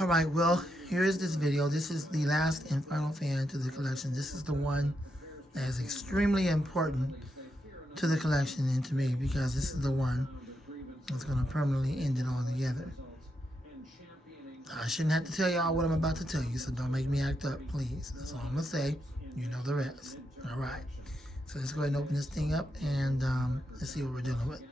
Alright, well, here is this video. This is the last and final fan to the collection. This is the one that is extremely important to the collection and to me because this is the one that's going to permanently end it all together. I shouldn't have to tell y'all what I'm about to tell you, so don't make me act up, please. That's all I'm going to say. You know the rest. Alright. So let's go ahead and open this thing up and let's see what we're dealing with.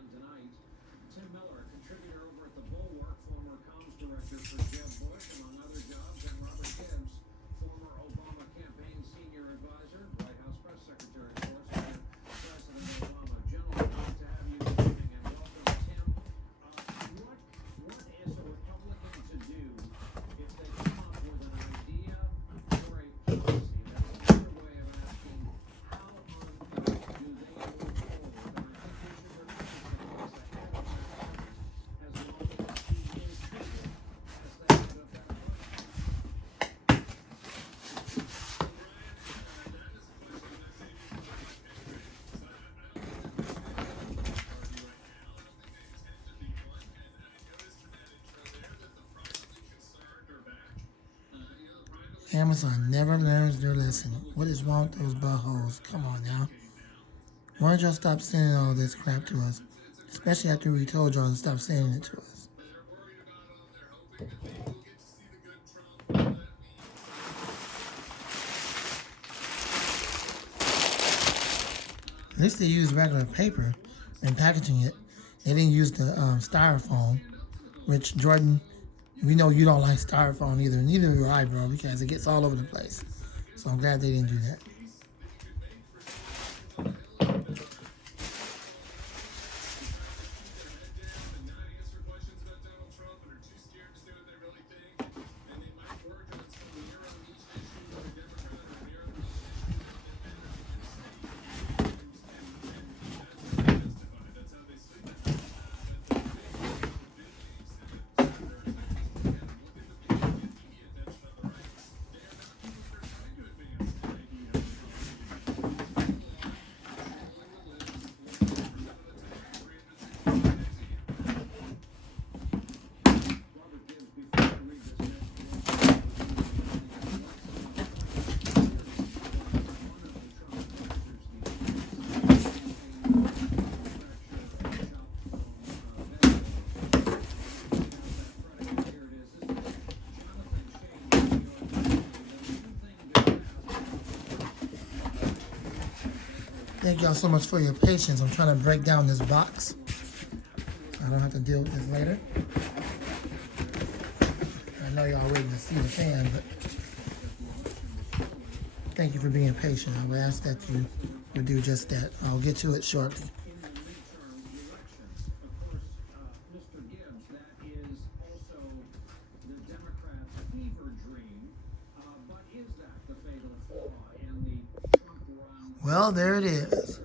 Amazon never learns their lesson. What is wrong with those buttholes? Come on now. Why don't y'all stop sending all this crap to us? Especially after we told y'all to stop sending it to us. At least they used regular paper in packaging it. They didn't use the styrofoam, which Jordan, we know you don't like styrofoam either. Neither do I, bro, because it gets all over the place. So I'm glad they didn't do that. Thank y'all so much for your patience. I'm trying to break down this box. I don't have to deal with this later. I know y'all waiting to see the fan, but thank you for being patient. I would ask that you would do just that. I'll get to it shortly. Well, there it is.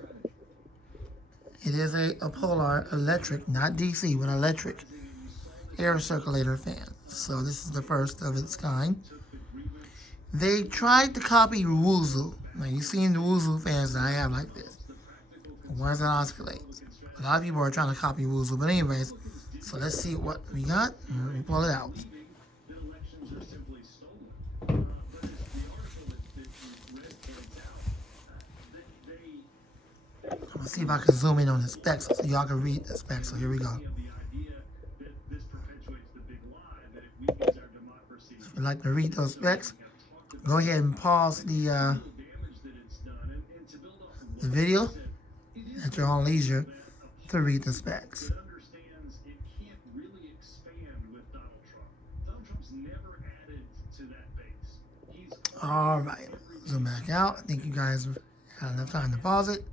It is a Opolar electric, not DC, but electric air circulator fan. So this is the first of its kind. They tried to copy Woozle. Now you've seen the Woozle fans that I have like this. The ones that oscillate. A lot of people are trying to copy Woozle. But anyways, so let's see what we got. Let me pull it out. I'm gonna see if I can zoom in on the specs so y'all can read the specs. So here we go. If you'd like to read those specs, go ahead and pause the video at your own leisure to read the specs. All right, zoom back out. I think you guys had enough time to pause it.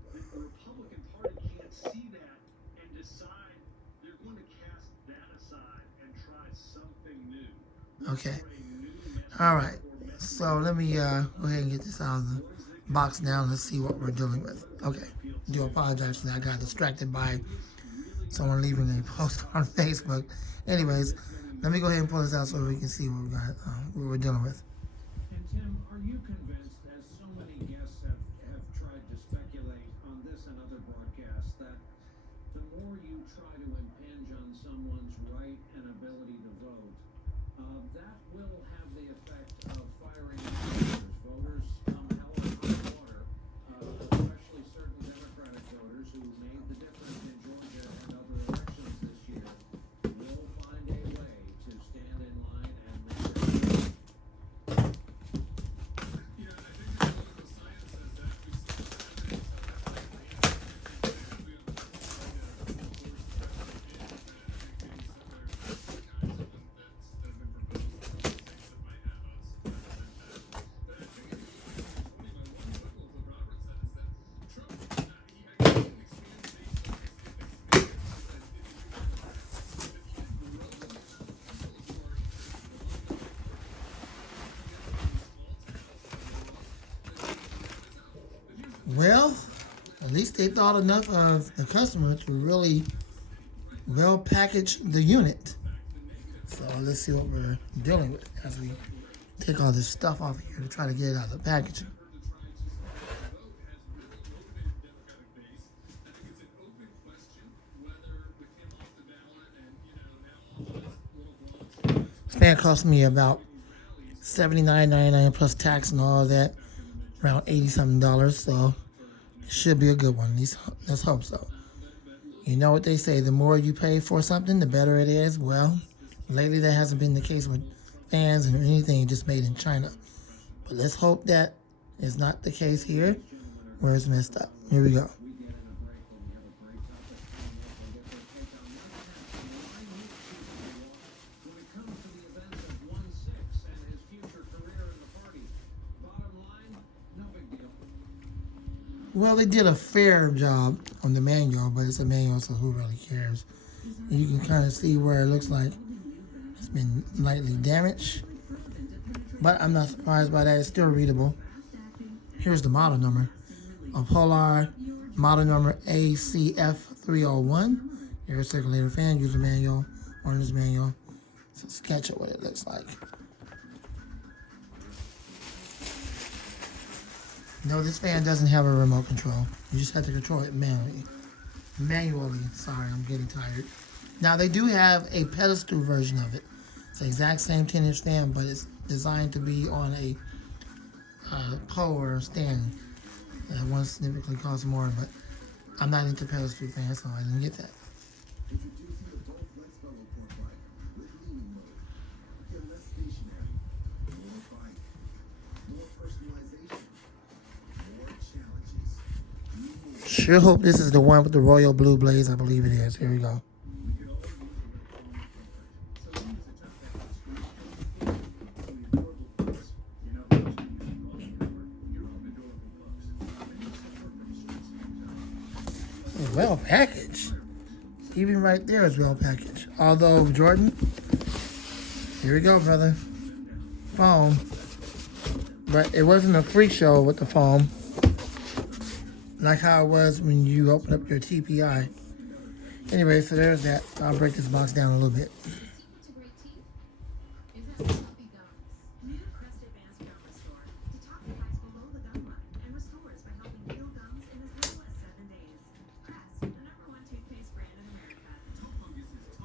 Okay. All right. So let me go ahead and get this out of the box now. Let's see what we're dealing with. Okay. I do apologize for that. I got distracted by someone leaving a post on Facebook. Anyways, let me go ahead and pull this out so we can see what we got, what we're dealing with. And Tim, are you convinced, as so many guests have tried to speculate on this and other broadcasts, that the more you try to impinge on someone's right and ability to vote, that will Well, at least they thought enough of the customer to really well package the unit. So let's see what we're dealing with as we take all this stuff off here to try to get it out of the packaging. This fan cost me about $79.99 plus tax and all that, around $80-something. So it should be a good one. At least let's hope so. You know what they say, the more you pay for something, the better it is. Well, lately that hasn't been the case with fans and anything just made in China. But let's hope that is not the case here where it's messed up. Here we go. Well, they did a fair job on the manual, but it's a manual, so who really cares? And you can kind of see where it looks like it's been lightly damaged, but I'm not surprised by that. It's still readable. Here's the model number. Opolar model number ACF301. Air circulator fan, user manual, owner's manual. It's a sketch of what it looks like. No, this fan doesn't have a remote control. You just have to control it manually. Sorry, I'm getting tired. Now, they do have a pedestal version of it. It's the exact same 10-inch fan, but it's designed to be on a pole or stand. That one significantly costs more, but I'm not into pedestal fans, so I didn't get that. Sure hope this is the one with the royal blue blaze. I believe it is. Here we go. Well packaged. Even right there is well packaged. Although, Jordan, here we go, brother. Foam. But it wasn't a freak show with the foam, like how it was when you open up your TPI. Anyway, so there's that. I'll break this box down a little bit.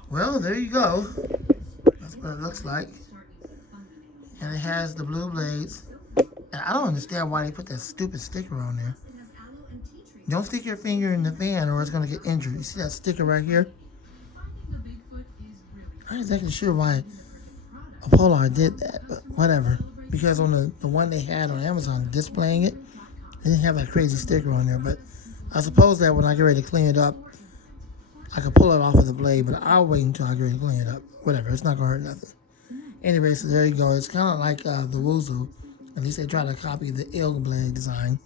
Well, there you go. That's what it looks like. And it has the blue blades. And I don't understand why they put that stupid sticker on there. Don't stick your finger in the fan or it's going to get injured. You see that sticker right here? I'm not exactly sure why Opolar did that, but whatever. Because on the one they had on Amazon displaying it, they didn't have that crazy sticker on there. But I suppose that when I get ready to clean it up, I can pull it off of the blade, but I'll wait until I get ready to clean it up. Whatever, it's not going to hurt nothing. Anyway, so there you go. It's kind of like the Wuzu. At least they try to copy the ilg blade design.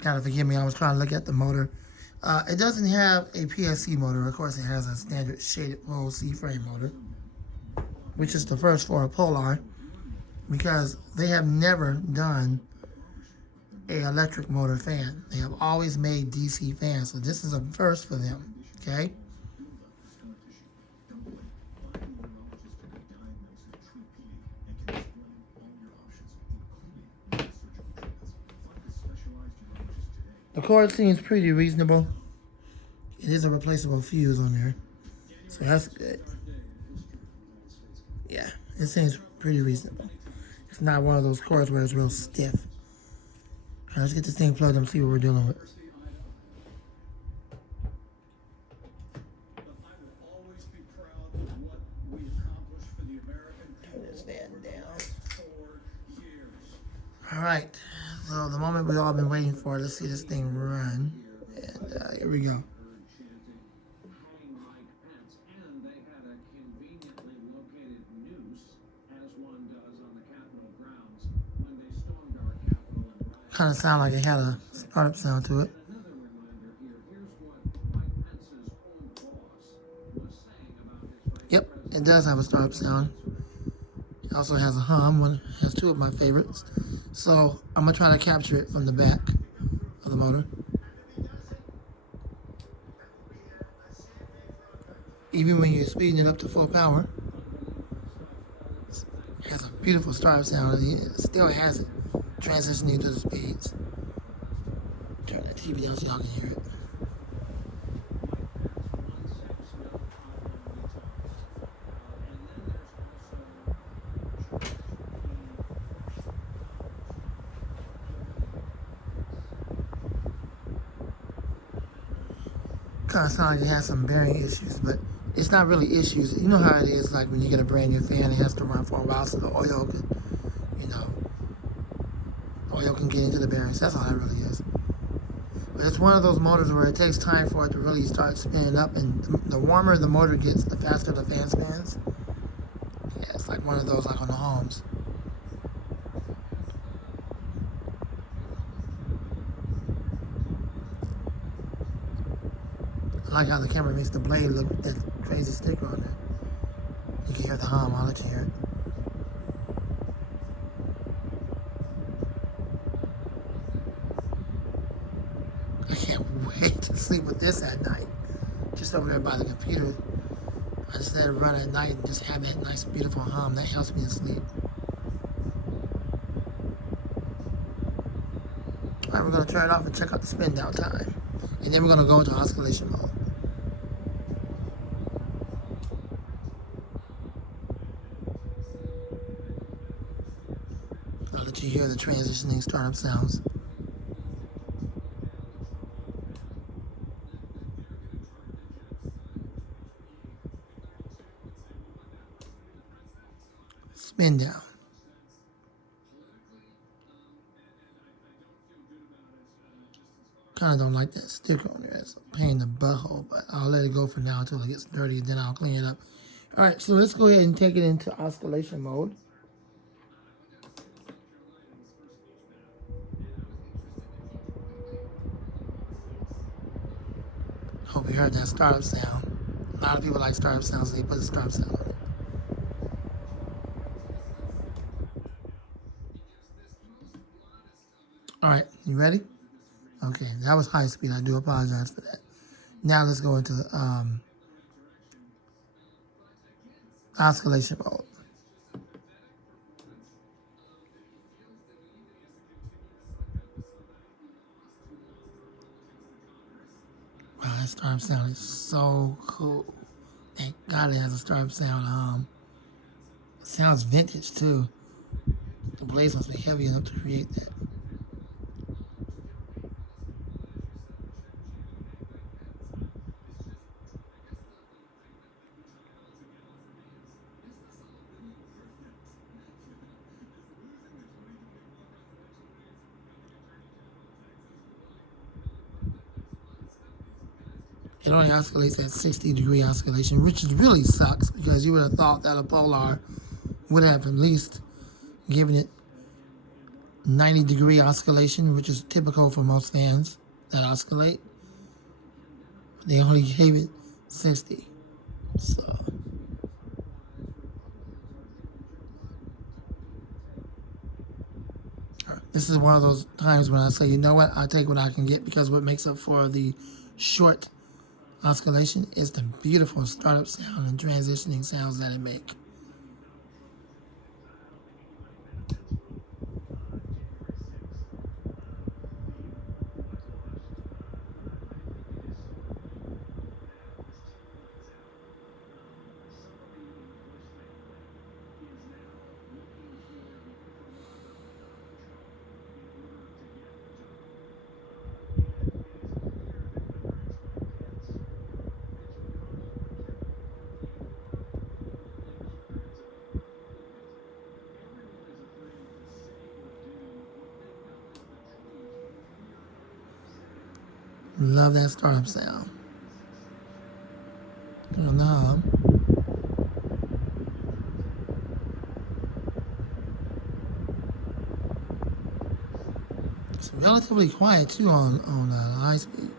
Gotta forgive me, I was trying to look at the motor. It doesn't have a PSC motor. Of course, it has a standard shaded pole C-frame motor, which is the first for a Polar, because they have never done a electric motor fan. They have always made DC fans, so this is a first for them, okay? The cord seems pretty reasonable. It is a replaceable fuse on there, so that's good. Yeah, it seems pretty reasonable. It's not one of those cords where it's real stiff. Right, let's get this thing plugged up and see what we're dealing with. Turn this fan down. All right, so the moment we've all been waiting for. Let's see this thing run. And here we go. Kind of sound like it had a startup sound to it. Yep, it does have a startup sound. It also has a hum. One has two of my favorites. So I'm gonna try to capture it from the back of the motor. Even when you're speeding it up to full power, it has a beautiful startup sound. It still has it transitioning to the speeds. Turn that TV down so y'all can hear it. Kind of sound like it has some bearing issues, but it's not really issues. You know how it is, like when you get a brand new fan, it has to run for a while so the oil can, you know, oil can get into the bearings. That's all that really is. But it's one of those motors where it takes time for it to really start spinning up, and the warmer the motor gets, the faster the fan spins. Yeah, it's like one of those like on the homes. I like how the camera makes the blade look with that crazy sticker on it. You can hear the hum. I'll let you hear it. I can't wait to sleep with this at night. Just over there by the computer. I just let it run at night and just have that nice, beautiful hum. That helps me to sleep. Alright, we're going to turn it off and check out the spin down time. And then we're going to go into oscillation mode. I'll let you hear the transitioning startup sounds. Spin down. Kind of don't like that sticker on there. It's a pain in the butthole, but I'll let it go for now until it gets dirty, and then I'll clean it up. All right, so let's go ahead and take it into oscillation mode. Hope you heard that startup sound. A lot of people like startup sounds, so they put a startup sound on it. All right, you ready? Okay, that was high speed. I do apologize for that. Now let's go into oscillation mode. Wow, that startup sound is so cool. Thank God it has a startup sound. It sounds vintage too. The blades must be heavy enough to create that. It only oscillates at 60-degree oscillation, which really sucks because you would have thought that Opolar would have at least given it 90-degree oscillation, which is typical for most fans that oscillate. They only gave it 60. So this is one of those times when I say, you know what, I'll take what I can get, because what makes up for the short oscillation is the beautiful startup sound and transitioning sounds that it makes. Love that startup sound. Turn on the hum. It's relatively quiet too on high speed.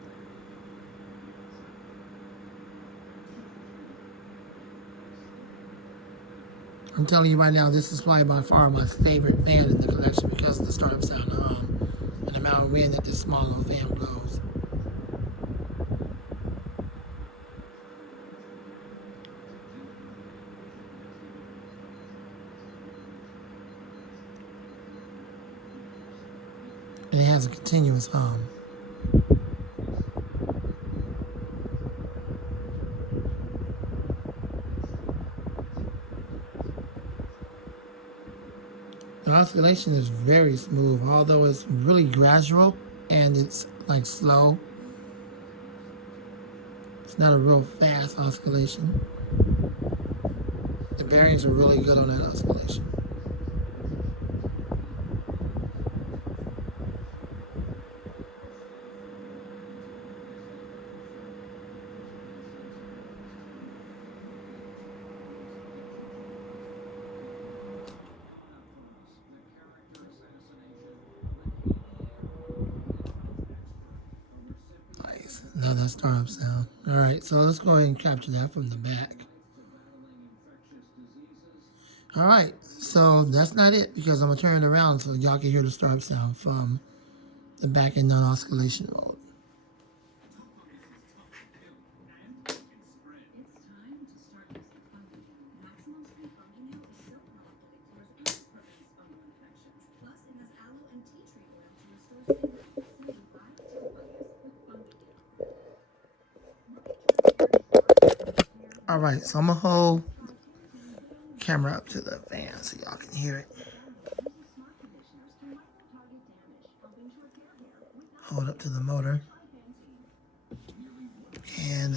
I'm telling you right now, this is probably by far my favorite fan in the collection because of the startup sound and the amount of wind that this small little fan blows. And it has a continuous hum. The oscillation is very smooth, although it's really gradual and it's like slow. It's not a real fast oscillation. The bearings are really good on that oscillation. Nice. Love that startup sound. Alright, so let's go ahead and capture that from the back. Alright, so that's not it because I'm going to turn it around so y'all can hear the startup sound from the back end non-oscillation mode. Alright, so I'm going to hold camera up to the fan so y'all can hear it. Hold up to the motor. And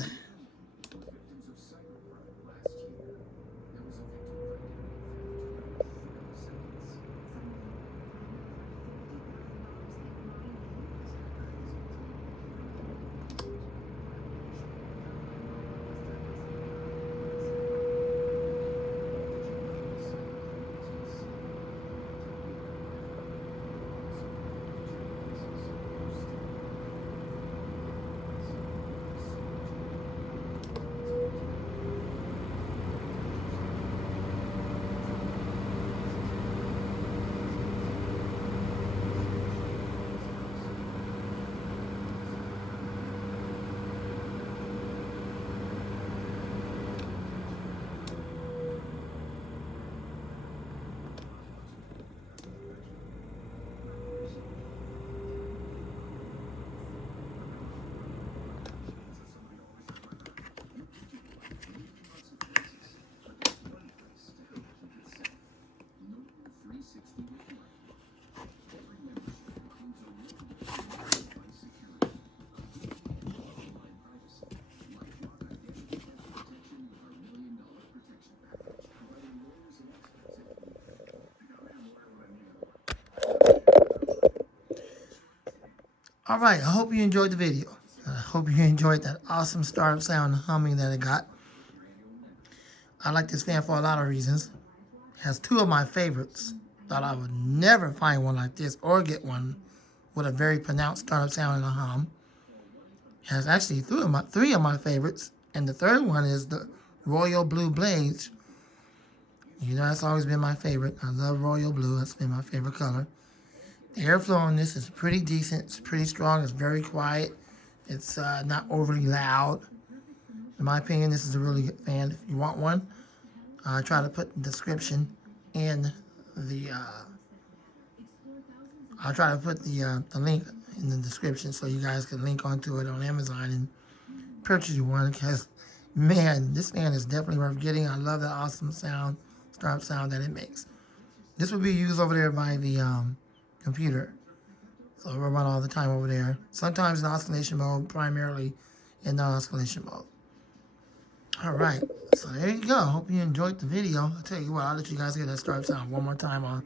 alright, I hope you enjoyed the video. I hope you enjoyed that awesome startup sound humming that it got. I like this fan for a lot of reasons. It has two of my favorites. Thought I would never find one like this or get one with a very pronounced startup sound and a hum. It has actually three of my favorites, and the third one is the Royal Blue Blades. You know, that's always been my favorite. I love Royal Blue. That's been my favorite color. The airflow on this is pretty decent. It's pretty strong. It's very quiet. It's not overly loud. In my opinion, this is a really good fan. If you want one, try to put the description in the. I'll try to put the link in the description so you guys can link onto it on Amazon and purchase you one because, man, this fan is definitely worth getting. I love the awesome sound, startup sound that it makes. This will be used over there by the computer. So it'll run all the time over there. Sometimes in oscillation mode, primarily in non-oscillation mode. Alright, so there you go. Hope you enjoyed the video. I'll tell you what, I'll let you guys hear that startup sound one more time on.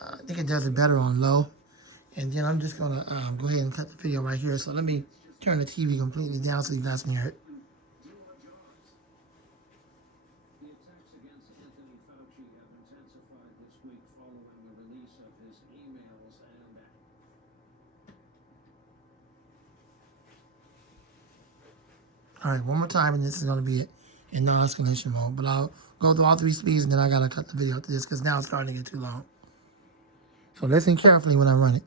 I think it does it better on low. And then I'm just going to go ahead and cut the video right here. So let me turn the TV completely down so you guys can hear it. The attacks against Anthony Fauci have intensified this week following the release of his emails and All right, one more time, and this is going to be it in non-escalation mode. But I'll go through all 3 speeds, and then I got to cut the video to this because now it's starting to get too long. So listen carefully when I run it.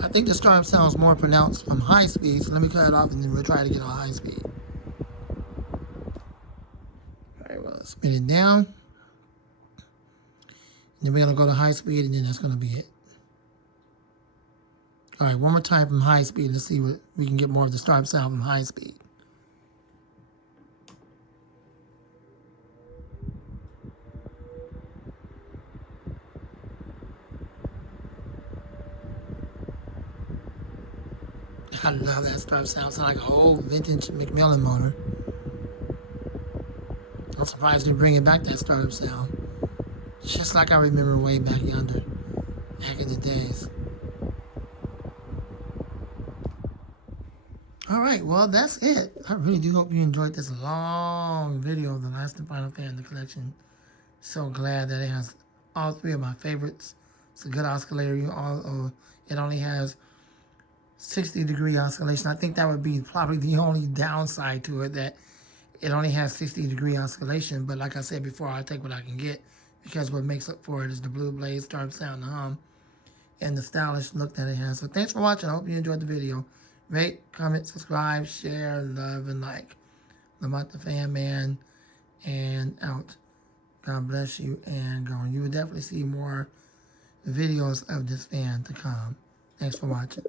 I think the storm sounds more pronounced from high speed, so let me cut it off and then we'll try to get on high speed. Alright, well, spin it down. And then we're going to go to high speed, and then that's going to be it. Alright, one more time from high speed. Let's see what we can get more of the storm sound from high speed. I love that startup sound. Sounds like an old vintage McMillan motor. I'm surprised they bring it back, that startup sound. Just like I remember way back yonder, back in the days. Alright, well, that's it. I really do hope you enjoyed this long video of the last and final fan in the collection. So glad that it has all 3 of my favorites. It's a good oscillator. It only has 60-degree oscillation. I think that would be probably the only downside to it, that it only has 60-degree oscillation. But like I said before, I'll take what I can get, because what makes up for it is the blue blaze, startup sound, the hum, and the stylish look that it has. So thanks for watching. I hope you enjoyed the video. Rate, comment, subscribe, share, love, and like. Lamont the Fan Man, and out. God bless you, and going. You will definitely see more videos of this fan to come. Thanks for watching.